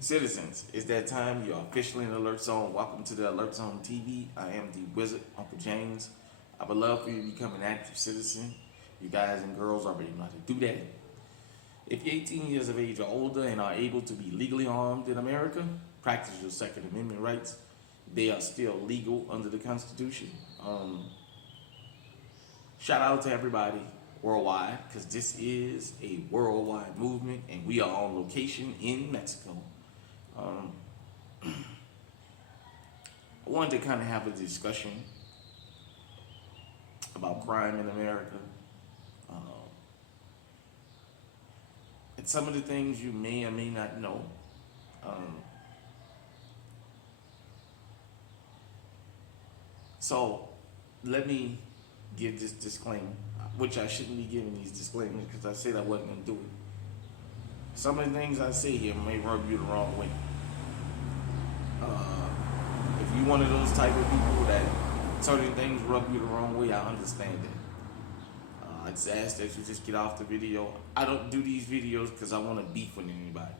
Citizens, it's that time. You're officially in the Alert Zone. Welcome to the Alert Zone TV. I am the Wizard, Uncle James. I would love for you to become an active citizen. You guys and girls already know how to do that. If you're 18 years of age or older and are able to be legally armed in America, practice your Second Amendment rights. They are still legal under the Constitution. Shout out to everybody worldwide because this is a worldwide movement and we are on location in Mexico. Um, I wanted to kind of have a discussion about crime in America and some of the things you may or may not know. Um, so let me give this disclaimer, which I shouldn't be giving these disclaimers because I said I wasn't going to do it. Some of the things I say here may rub you the wrong way. If you're one of those type of people that certain things rub you the wrong way, I understand that. I just ask that you just get off the video. I don't do these videos because I want to beef with anybody.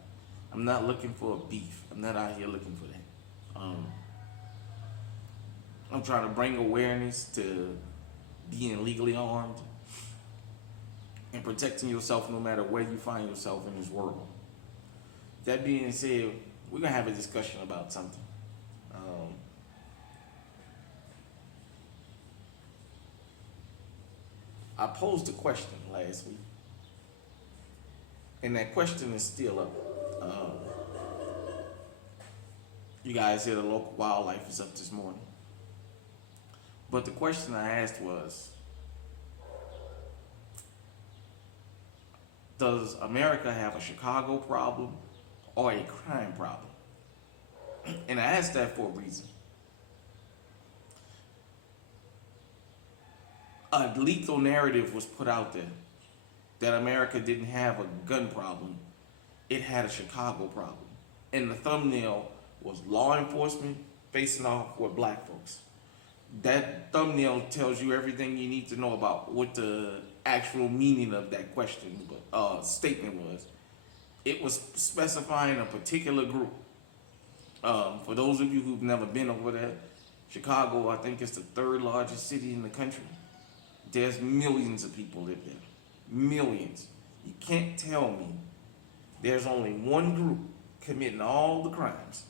I'm not looking for a beef. I'm not out here looking for that. I'm trying to bring awareness to being legally armed and protecting yourself no matter where you find yourself in this world. That being said, we're going to have a discussion about something. I posed a question last week, and that question is still up. You guys hear the local wildlife is up this morning. But the question I asked was, does America have a Chicago problem or a crime problem? And I asked that for a reason. A lethal narrative was put out there that America didn't have a gun problem, it had a Chicago problem. And the thumbnail was law enforcement facing off with black folks. That thumbnail tells you everything you need to know about what the actual meaning of that question statement was. It was specifying a particular group. For those of you who've never been over there, Chicago, I think it's the third largest city in the country. There's millions of people live there. Millions. You can't tell me there's only one group committing all the crimes.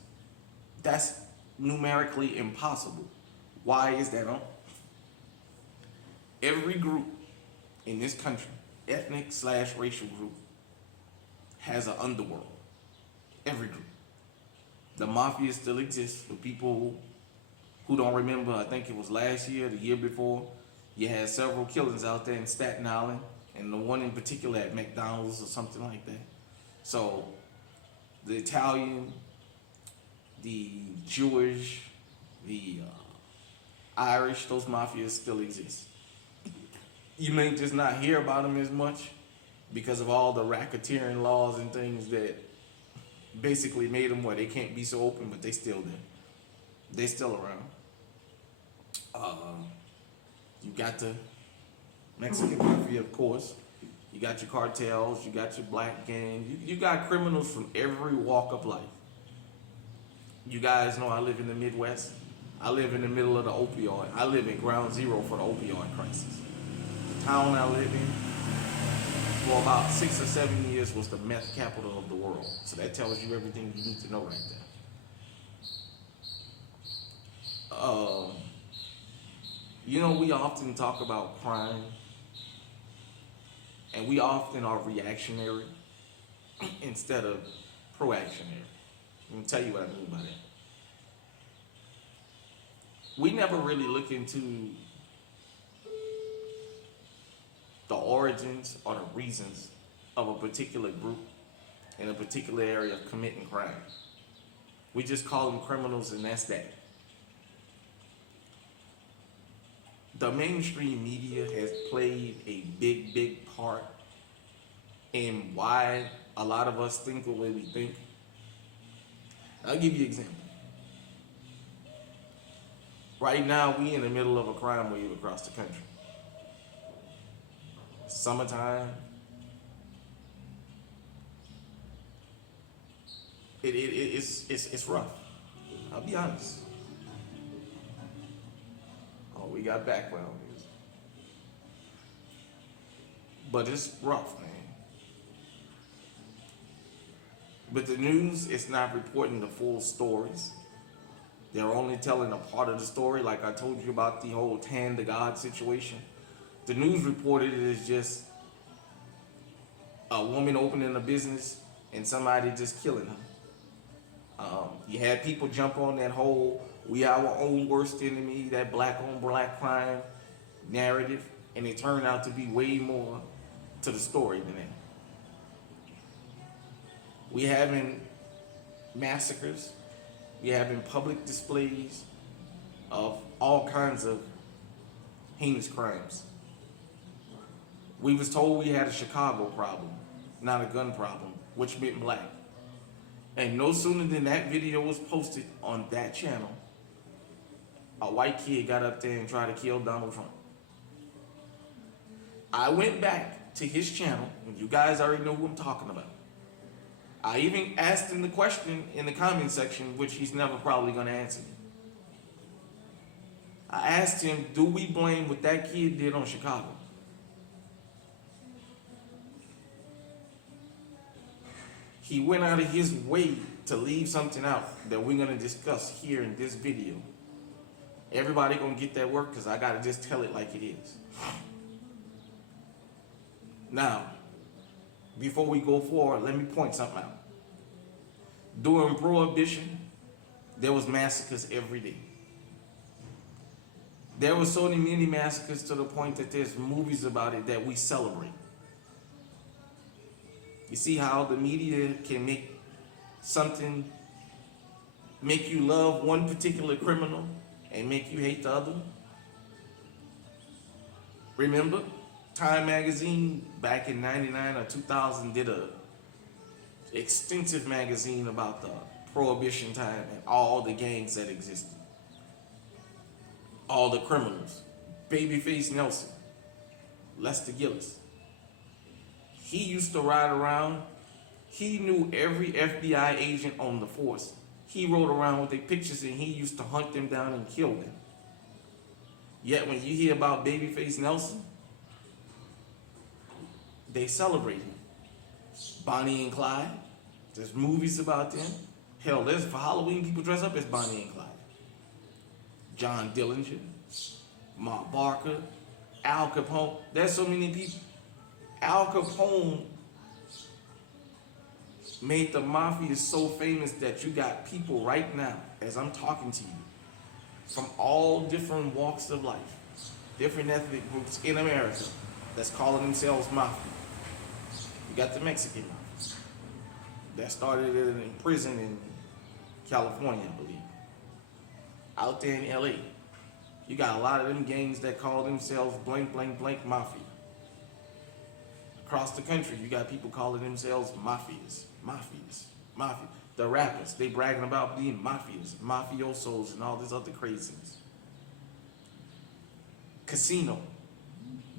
That's numerically impossible. Why is that? Every group in this country, ethnic/racial group, has an underworld. Every group. The mafia still exists. For people who don't remember, I think it was last year, the year before, you had several killings out there in Staten Island, and the one in particular at McDonald's or something like that. So the Italian, the Jewish, the Irish, those mafias still exist. You may just not hear about them as much because of all the racketeering laws and things that basically made them where they can't be so open, but they still there. They still around. You got the Mexican mafia, of course. You got your cartels. You got your black gang. You got criminals from every walk of life. You guys know I live in the Midwest. I live in the middle of the opioid. I live in ground zero for the opioid crisis. The town I live in, for about 6 or 7 years, was the meth capital of the world. So that tells you everything you need to know right there. We often talk about crime, and we often are reactionary instead of proactionary. Let me tell you what I mean by that. We never really look into the origins or the reasons of a particular group in a particular area of committing crime. We just call them criminals, and that's that. The mainstream media has played a big part in why a lot of us think the way we think. I'll give you an example. Right now, we in the middle of a crime wave across the country. Summertime, It's rough. I'll be honest. Oh, we got background music, but it's rough, man. But the news is not reporting the full stories. They're only telling a part of the story, like I told you about the whole Tan to God situation. The news reported it as just a woman opening a business and somebody just killing her. You had people jump on that whole "we are our own worst enemy," that black on black crime narrative, and it turned out to be way more to the story than that. We having massacres, we having public displays of all kinds of heinous crimes. We was told we had a Chicago problem, not a gun problem, which meant black. And no sooner than that video was posted on that channel, a white kid got up there and tried to kill Donald Trump. I went back to his channel, and you guys already know who I'm talking about. I even asked him the question in the comment section, which he's never probably going to answer me. I asked him, do we blame what that kid did on Chicago? He went out of his way to leave something out that we're going to discuss here in this video. Everybody going to get that work because I got to just tell it like it is. Now, before we go forward, let me point something out. During Prohibition, there was massacres every day. There were so many massacres to the point that there's movies about it that we celebrate. You see how the media can make you love one particular criminal and make you hate the other? Remember, Time magazine back in 99 or 2000 did a extensive magazine about the Prohibition time and all the gangs that existed. All the criminals. Babyface Nelson, Lester Gillis. He used to ride around. He knew every FBI agent on the force. He rode around with their pictures and he used to hunt them down and kill them. Yet when you hear about Babyface Nelson, they celebrate him. Bonnie and Clyde, there's movies about them. Hell, there's for Halloween people dress up as Bonnie and Clyde. John Dillinger, Mark Barker, Al Capone. There's so many people. Al Capone made the mafia so famous that you got people right now, as I'm talking to you, from all different walks of life, different ethnic groups in America that's calling themselves mafia. You got the Mexican mafia that started in prison in California, I believe. Out there in LA, you got a lot of them gangs that call themselves blank, blank, blank mafia. Across the country, you got people calling themselves mafias. The rappers, they bragging about being mafias, mafiosos, and all this other craziness. Casino,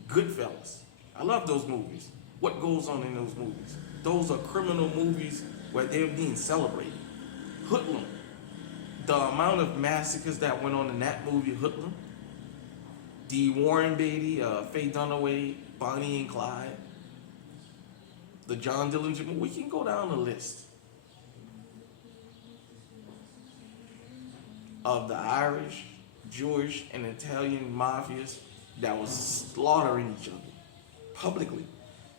Goodfellas. I love those movies. What goes on in those movies? Those are criminal movies where they're being celebrated. Hoodlum. The amount of massacres that went on in that movie, Hoodlum. Dee Warren Beatty, Faye Dunaway, Bonnie and Clyde. The John Dillinger movie. We can go down the list of the Irish, Jewish, and Italian mafias that was slaughtering each other publicly.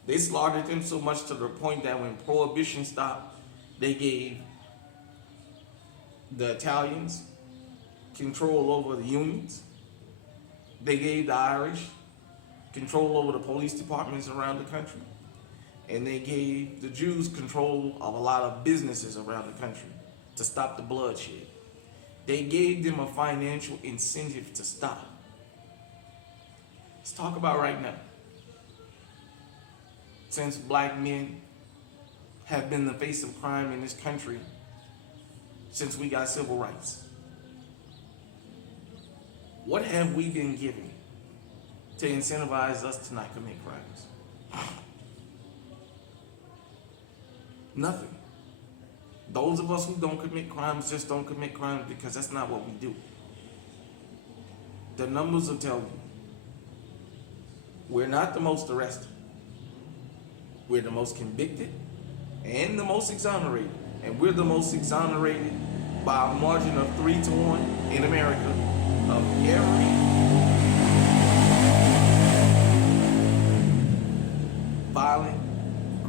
They slaughtered them so much to the point that when Prohibition stopped, they gave the Italians control over the unions. They gave the Irish control over the police departments around the country. And they gave the Jews control of a lot of businesses around the country to stop the bloodshed. They gave them a financial incentive to stop. Let's talk about right now. Since black men have been the face of crime in this country since we got civil rights, what have we been given to incentivize us to not commit crimes? Nothing. Those of us who don't commit crimes just don't commit crimes because that's not what we do. The numbers will tell you. We're not the most arrested. We're the most convicted and the most exonerated. And we're the most exonerated by a margin of 3-1 in America of every violent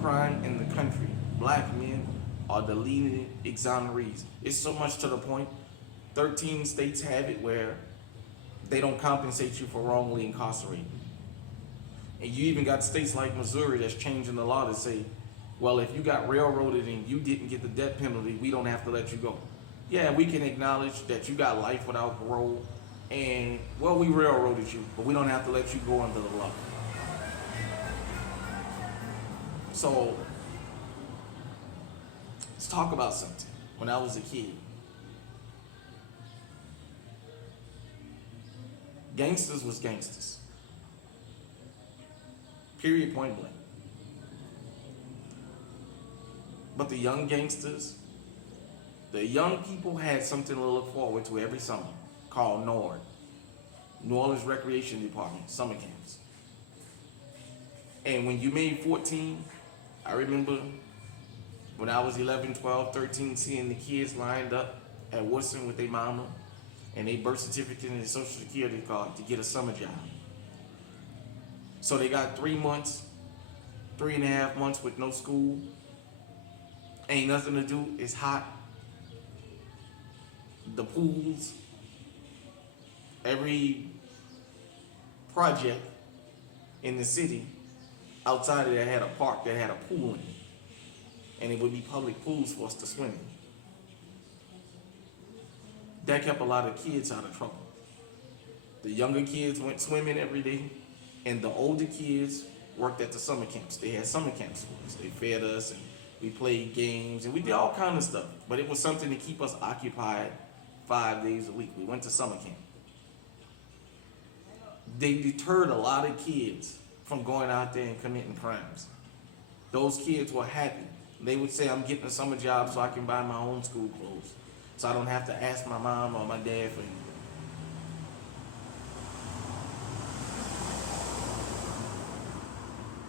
crime in the country. Black men are the leading exonerees. It's so much to the point, 13 states have it where they don't compensate you for wrongly incarcerated. And you even got states like Missouri that's changing the law to say, well, if you got railroaded and you didn't get the death penalty, we don't have to let you go. Yeah, we can acknowledge that you got life without parole, and, well, we railroaded you, but we don't have to let you go under the law. So, let's talk about something. When I was a kid, gangsters was gangsters. Period, point blank. But the young gangsters, the young people had something to look forward to every summer called NORD, New Orleans Recreation Department, summer camps. And when you made 14, I remember when I was 11, 12, 13, seeing the kids lined up at Woodson with their mama and their birth certificate and their social security card to get a summer job. So they got 3 months, 3.5 months with no school. Ain't nothing to do, it's hot. The pools, every project in the city outside of that had a park that had a pool in it. And it would be public pools for us to swim in. That kept a lot of kids out of trouble. The younger kids went swimming every day, and the older kids worked at the summer camps. They had summer camps for us. They fed us, and we played games, and we did all kind of stuff. But it was something to keep us occupied 5 days a week. We went to summer camp. They deterred a lot of kids from going out there and committing crimes. Those kids were happy. They would say, I'm getting a summer job so I can buy my own school clothes, so I don't have to ask my mom or my dad for anything.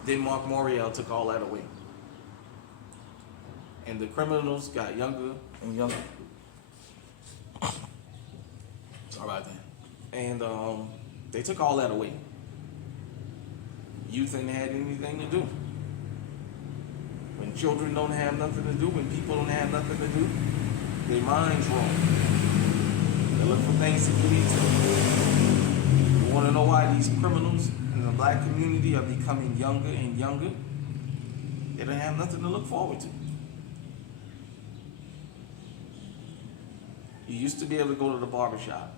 Then Mark Morial took all that away. And the criminals got younger and younger. Sorry about that. And they took all that away. Youth ain't had anything to do. When children don't have nothing to do, when people don't have nothing to do, their minds roam. They look for things to get into. You want to know why these criminals in the black community are becoming younger and younger? They don't have nothing to look forward to. You used to be able to go to the barbershop,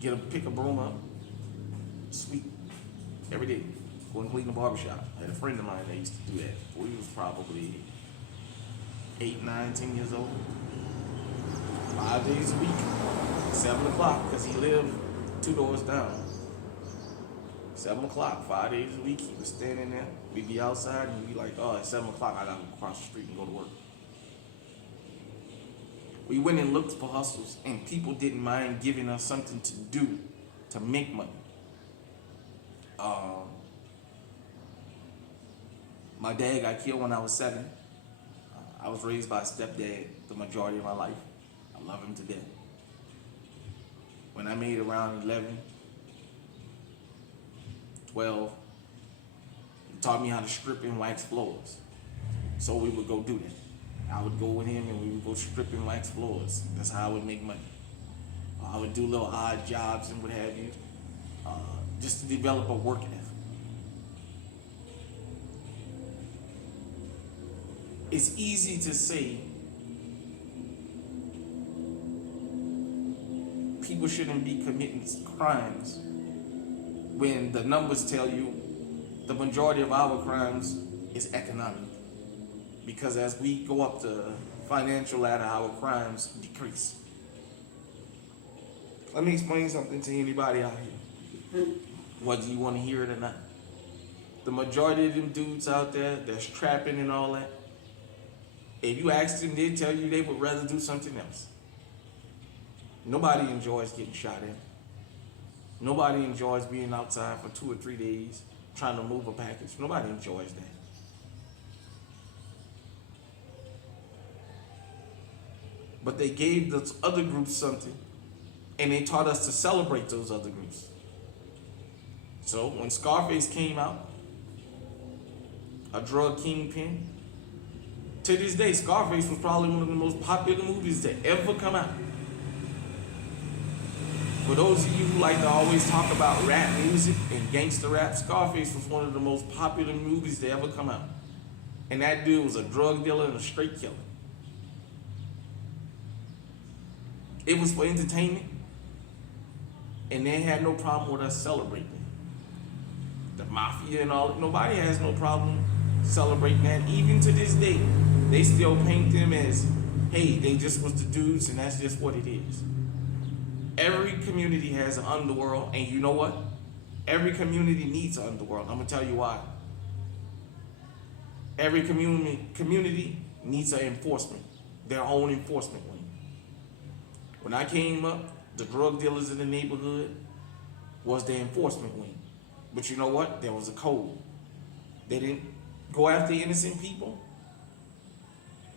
pick a broom up, sweep every day, go and clean the barbershop. I had a friend of mine that used to do that before he was probably 8, 9, 10 years old. 5 days a week, 7 o'clock, because he lived 2 doors down. 7 o'clock, 5 days a week, he was standing there. We'd be outside and he'd be like, oh, at 7 o'clock, I gotta go across the street and go to work. We went and looked for hustles, and people didn't mind giving us something to do to make money. My dad got killed when I was 7. I was raised by a stepdad the majority of my life. I love him to death. When I made around 11, 12, he taught me how to strip and wax floors. So we would go do that. I would go with him and we would go strip and wax floors. That's how I would make money. I would do little odd jobs and what have you, just to develop a work ethic. It's easy to say people shouldn't be committing crimes when the numbers tell you the majority of our crimes is economic. Because as we go up the financial ladder, our crimes decrease. Let me explain something to anybody out here, whether you want to hear it or not. The majority of them dudes out there that's trapping and all that, If you ask them, they tell you they would rather do something else. Nobody enjoys getting shot at. Nobody enjoys being outside for 2 or 3 days trying to move a package. Nobody enjoys that. But they gave those other groups something, and they taught us to celebrate those other groups. So when Scarface came out, a drug kingpin, to this day, Scarface was probably one of the most popular movies to ever come out. For those of you who like to always talk about rap music and gangster rap, Scarface was one of the most popular movies to ever come out. And that dude was a drug dealer and a straight killer. It was for entertainment, and they had no problem with us celebrating it. The mafia and all, nobody has no problem celebrating that. Even to this day, they still paint them as, hey, they just was the dudes and that's just what it is. Every community has an underworld, and you know what? Every community needs an underworld. I'm gonna tell you why. Every community needs an enforcement, their own enforcement wing. When I came up, the drug dealers in the neighborhood was the enforcement wing. But you know what? There was a code. They didn't go after innocent people,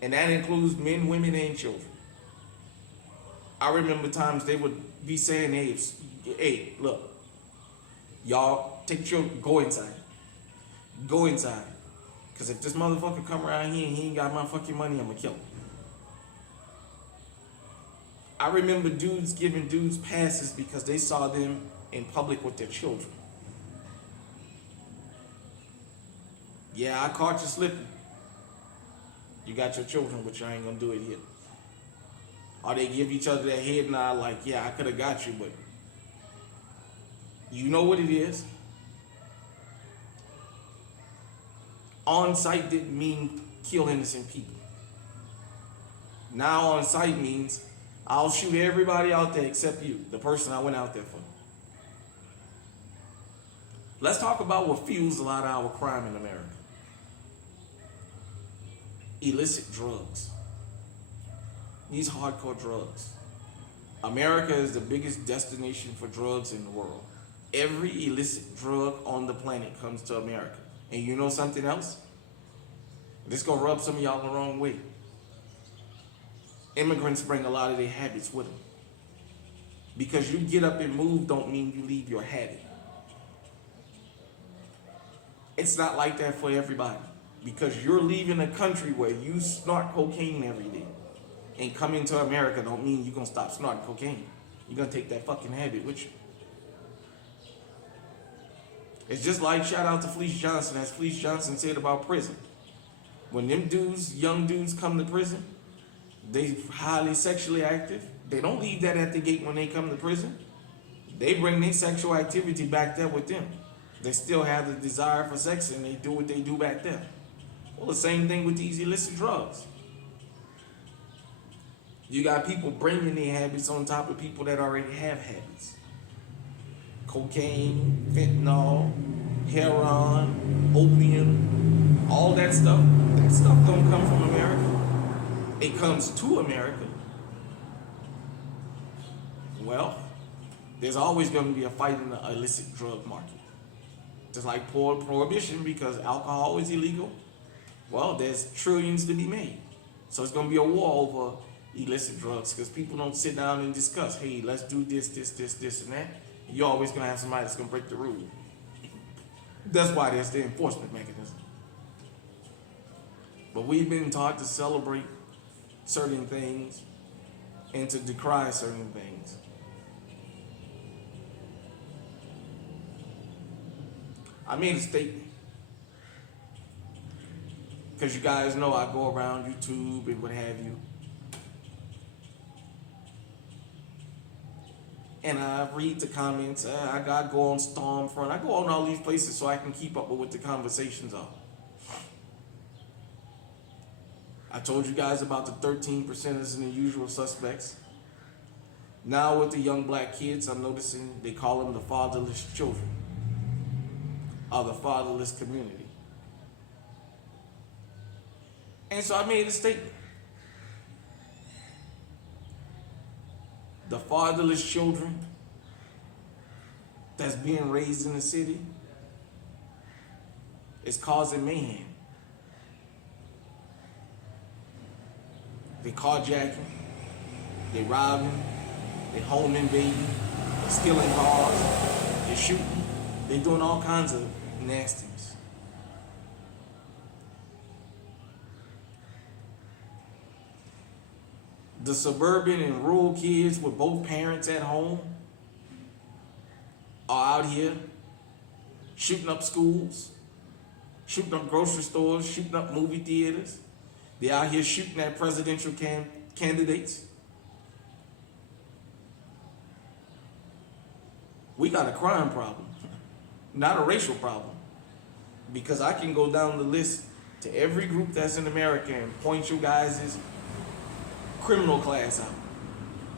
and that includes men, women, and children. I remember times they would be saying, hey, look, y'all take your, go inside. Go inside. Because if this motherfucker come around here and he ain't got my fucking money, I'm gonna kill him. I remember dudes giving dudes passes because they saw them in public with their children. Yeah, I caught you slipping. You got your children, but you ain't gonna do it here. Or they give each other that head nod like, yeah, I could have got you, but you know what it is. On site didn't mean kill innocent people. Now on site means I'll shoot everybody out there except you, the person I went out there for. Let's talk about what fuels a lot of our crime in America. Illicit drugs. These hardcore drugs. America is the biggest destination for drugs in the world. Every illicit drug on the planet comes to America. And you know something else? This is gonna rub some of y'all the wrong way. Immigrants bring a lot of their habits with them. Because you get up and move don't mean you leave your habit. It's not like that for everybody. Because you're leaving a country where you snort cocaine every day and come into America don't mean you're gonna stop snorting cocaine. You're gonna take that fucking habit with you. It's just like, shout out to Fleece Johnson, as Fleece Johnson said about prison. When them dudes, young dudes come to prison, they highly sexually active. They don't leave that at the gate when they come to prison. They bring their sexual activity back there with them. They still have the desire for sex and they do what they do back there. Well, the same thing with these illicit drugs. You got people bringing their habits on top of people that already have habits. Cocaine, fentanyl, heroin, opium, all that stuff don't come from America. It comes to America. Well, there's always going to be a fight in the illicit drug market. Just like prohibition, because alcohol is illegal. Well, there's trillions to be made. So it's going to be a war over illicit drugs because people don't sit down and discuss, hey, let's do this, and that. You're always going to have somebody that's going to break the rule. That's why there's the enforcement mechanism. But we've been taught to celebrate certain things and to decry certain things. I made a statement. Because you guys know I go around YouTube and what have you. And I read the comments. I go on Stormfront. I go on all these places so I can keep up with what the conversations are. I told you guys about the 13%ers and the usual suspects. Now with the young black kids, I'm noticing they call them the fatherless children, or the fatherless community. And so I made a statement. The fatherless children that's being raised in the city is causing mayhem. They carjacking, they robbing, they home invading, they stealing cars, they shooting, they doing all kinds of nastiness. The suburban and rural kids with both parents at home are out here shooting up schools, shooting up grocery stores, shooting up movie theaters. They're out here shooting at presidential candidates. We got a crime problem, not a racial problem. Because I can go down the list to every group that's in America and point you guys' criminal class out.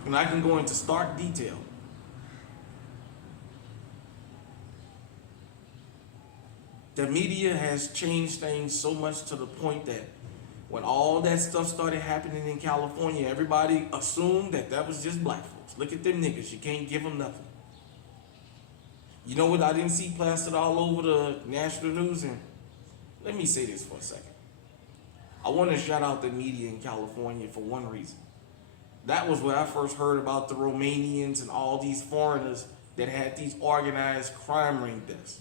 And I can go into stark detail. The media has changed things so much to the point that when all that stuff started happening in California, everybody assumed that that was just black folks. Look at them niggas, you can't give them nothing. You know what I didn't see plastered all over the national news? And let me say this for a second. I want to shout out the media in California for one reason. That was when I first heard about the Romanians and all these foreigners that had these organized crime ring deaths.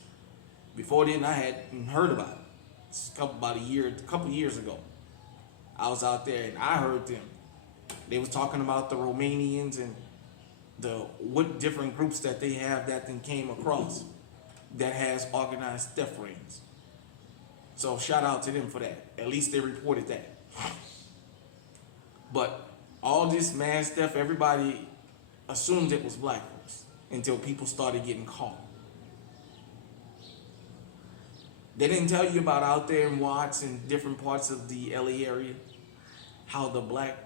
Before then, I hadn't heard about it. It's a couple years ago. I was out there and I heard them. They was talking about the Romanians and what different groups that they have that then came across that has organized theft rings. So shout out to them for that. At least they reported that. But all this mass theft, everybody assumed it was black folks until people started getting caught. They didn't tell you about out there in Watts and different parts of the LA area, how the black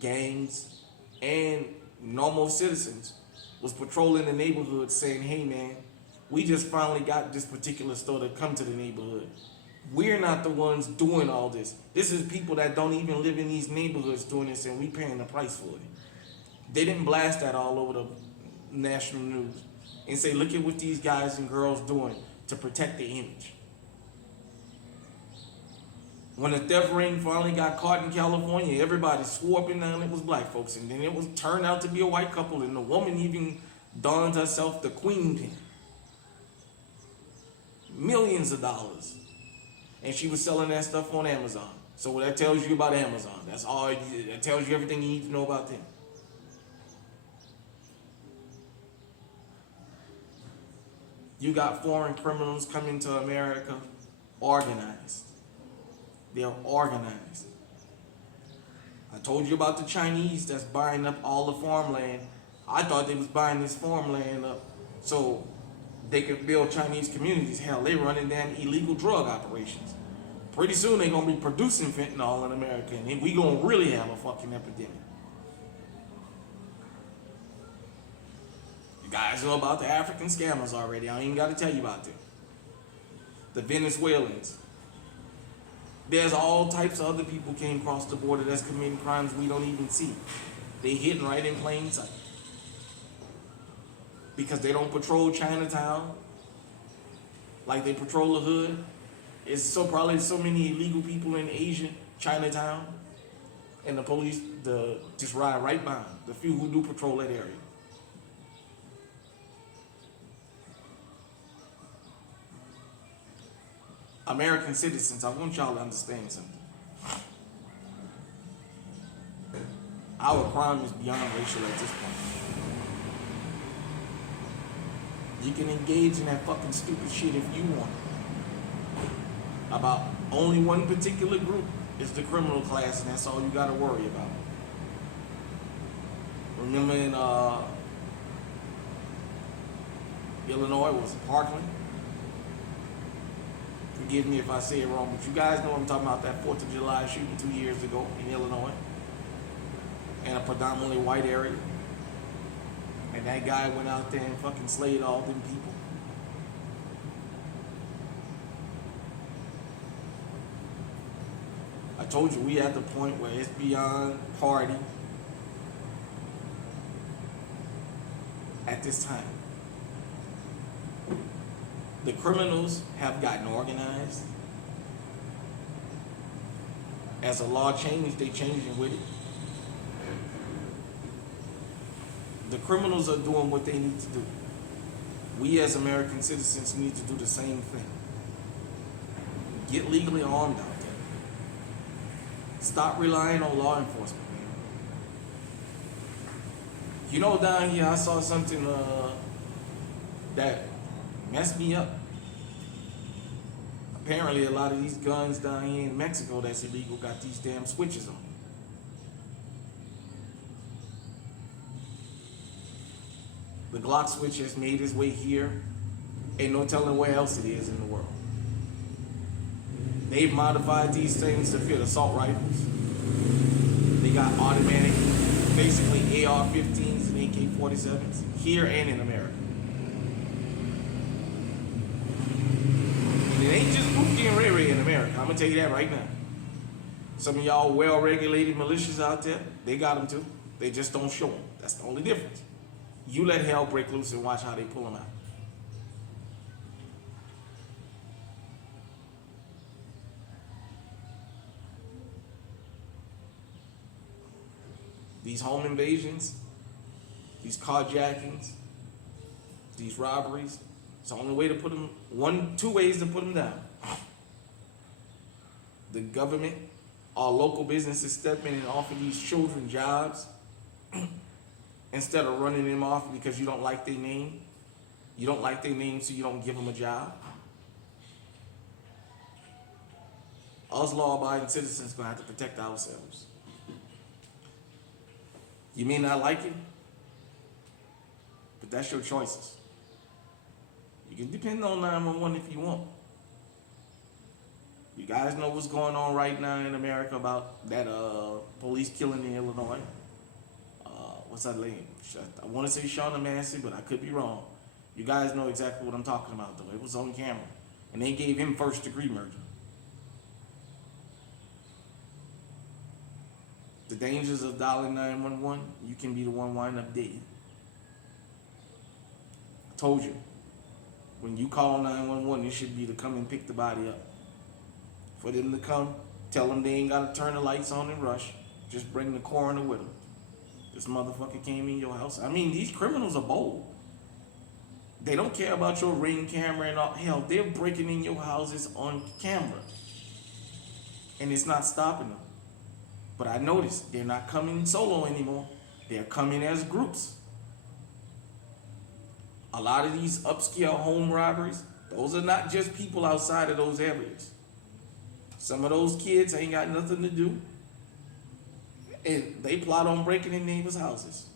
gangs and normal citizens was patrolling the neighborhood saying, hey man, we just finally got this particular store to come to the neighborhood. We're not the ones doing all this. This is people that don't even live in these neighborhoods doing this, and we paying the price for it. They didn't blast that all over the national news and say, look at what these guys and girls doing to protect their image. When the theft ring finally got caught in California, everybody swore up and down it was black folks, and then it was turned out to be a white couple, and the woman even donned herself the queen pin. Millions of dollars. And she was selling that stuff on Amazon. So that tells you about Amazon. That's all. That tells you everything you need to know about them. You got foreign criminals coming to America organized. They're organized. I told you about the Chinese that's buying up all the farmland. I thought they was buying this farmland up so they could build Chinese communities. Hell, they running damn illegal drug operations. Pretty soon they're gonna be producing fentanyl in America, and we gonna really have a fucking epidemic. You guys know about the African scammers already. I ain't even gotta tell you about them. The Venezuelans. There's all types of other people came across the border that's committing crimes we don't even see. They hidden right in plain sight. Because they don't patrol Chinatown like they patrol the hood. It's probably so many illegal people in Asia, Chinatown, and the police just ride right by them, the few who do patrol that area. American citizens, I want y'all to understand something. Our crime is beyond racial at this point. You can engage in that fucking stupid shit if you want. About only one particular group is the criminal class, and that's all you gotta worry about. Remember in Illinois, was it Parkland? Forgive me if I say it wrong, but you guys know I'm talking about, that 4th of July shooting 2 years ago in Illinois, in a predominantly white area. And that guy went out there and fucking slayed all them people. I told you we at the point where it's beyond party at this time. The criminals have gotten organized. As the law changed, they changing with it. The criminals are doing what they need to do. We as American citizens need to do the same thing. Get legally armed out there. Stop relying on law enforcement, man. You know, down here I saw something that messed me up. Apparently a lot of these guns down here in Mexico that's illegal got these damn switches on. The Glock switch has made its way here. Ain't no telling where else it is in the world. They've modified these things to fit assault rifles. They got automatic, basically AR-15s and AK-47s here and in America. And it ain't just Mookie and Ray Ray in America. I'm gonna tell you that right now. Some of y'all well-regulated militias out there, they got them too. They just don't show them. That's the only difference. You let hell break loose and watch how they pull them out. These home invasions, these carjackings, these robberies, it's the only way to put them, two ways to put them down. The government, our local businesses step in and offer these children jobs instead of running them off because you don't like their name. You don't like their name, so you don't give them a job. Us law-abiding citizens gonna have to protect ourselves. You may not like it, but that's your choices. You can depend on 911 if you want. You guys know what's going on right now in America about that police killing in Illinois. What's that name? I want to say Shauna Massey, but I could be wrong. You guys know exactly what I'm talking about, though. It was on camera, and they gave him first-degree murder. The dangers of dialing 911, you can be the one wind up dead. I told you, when you call 911, it should be to come and pick the body up. For them to come, tell them they ain't got to turn the lights on and rush. Just bring the coroner with them. This motherfucker came in your house. I mean, these criminals are bold. They don't care about your Ring camera and all. Hell, they're breaking in your houses on camera. And it's not stopping them. But I noticed they're not coming solo anymore. They're coming as groups. A lot of these upscale home robberies, those are not just people outside of those areas. Some of those kids ain't got nothing to do. And they plot on breaking in neighbors' houses.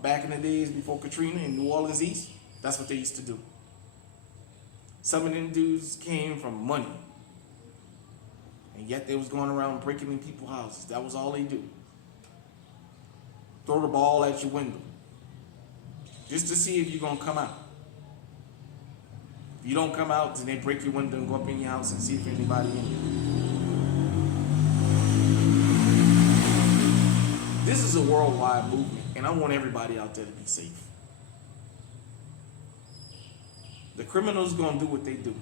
Back in the days before Katrina in New Orleans East, that's what they used to do. Some of them dudes came from money. And yet they was going around breaking in people's houses. That was all they do. Throw the ball at your window. Just to see if you're going to come out. If you don't come out, then they break your window and go up in your house and see if anybody in there. This is a worldwide movement, and I want everybody out there to be safe. The criminals going to do what they do.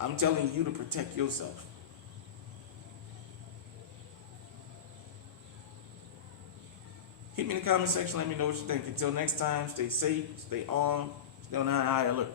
I'm telling you to protect yourself. Hit me in the comment section. Let me know what you think. Until next time, stay safe, stay armed, stay on high alert.